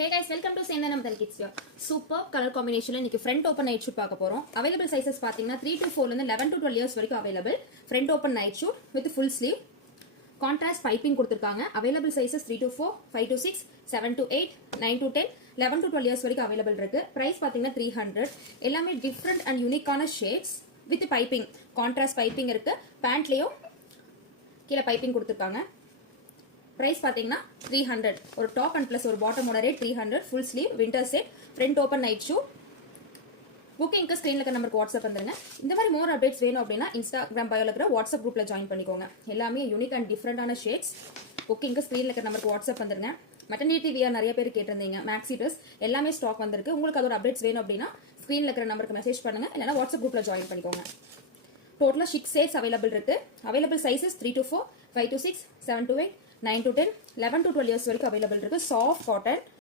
Hey guys, welcome to Sendhanam Kids Wear. Super color combination la இன்னைக்கு front open night shoot பார்க்க போறோம். Available sizes பாத்தீங்கன்னா 3 to 4 ல இருந்து 11 to 12 years வரைக்கும் available. Front open night shoot with full sleeve. Contrast piping கொடுத்திருக்காங்க. Available sizes 3 to 4, 5 to 6, 7 to 8, 9 to 10, 11 to 12 years வரைக்கும் available இருக்கு. Price பாத்தீங்கன்னா 300. எல்லாமே different and unique ஆன shades with piping. Contrast piping இருக்கு. Pantலயும் கீழ piping கொடுத்திருக்காங்க. Price பாத்தீங்கன்னா 300. ஒரு டாப் அண்ட் பிளஸ் ஒரு பாட்டமோட rate 300. Full sleeve winter set front open night shoe. புக்கிங்க்கு ஸ்கிரீன்ல இருக்க நம்பருக்கு வாட்ஸ்அப் வந்துருங்க. இந்த மாதிரி மோர் அப்டேட்ஸ் வேணும் அப்படின்னா இன்ஸ்டாகிராம் பயோல இருக்கிற வாட்ஸ்அப் குரூப்ல ஜாயின் பண்ணிக்கோங்க. எல்லாமே யூனிக் அண்ட் டிஃப்ரெண்டான ஷேட்ஸ். புக்கிங்க்கு ஸ்கிரீன்ல இருக்க நம்பருக்கு வாட்ஸ்அப் வந்துருங்க. மெட்டர்னிட்டி வியர் நிறைய பேர் கேட்டிருந்தீங்க. மேக்ஸி ட்ரெஸ் எல்லாமே ஸ்டாக் வந்திருக்கு. உங்களுக்கு அதோட அப்டேட்ஸ் வேணும் அப்படின்னா ஸ்கிரீன்ல இருக்கிற நம்பருக்கு மெசேஜ் பண்ணுங்க. இல்லைன்னா வாட்ஸ்அப் குரூப்ல ஜாயின் பண்ணிக்கோங்க. டோட்டலா 6 செட்ஸ் அவைலபிள் இருக்கு. Available sizes 3 to 4, 5 to 6, 7 to 8, 9 to 10, 11 to 12 years வரைக்கும் அவைலபிள் இருக்கு. Soft cotton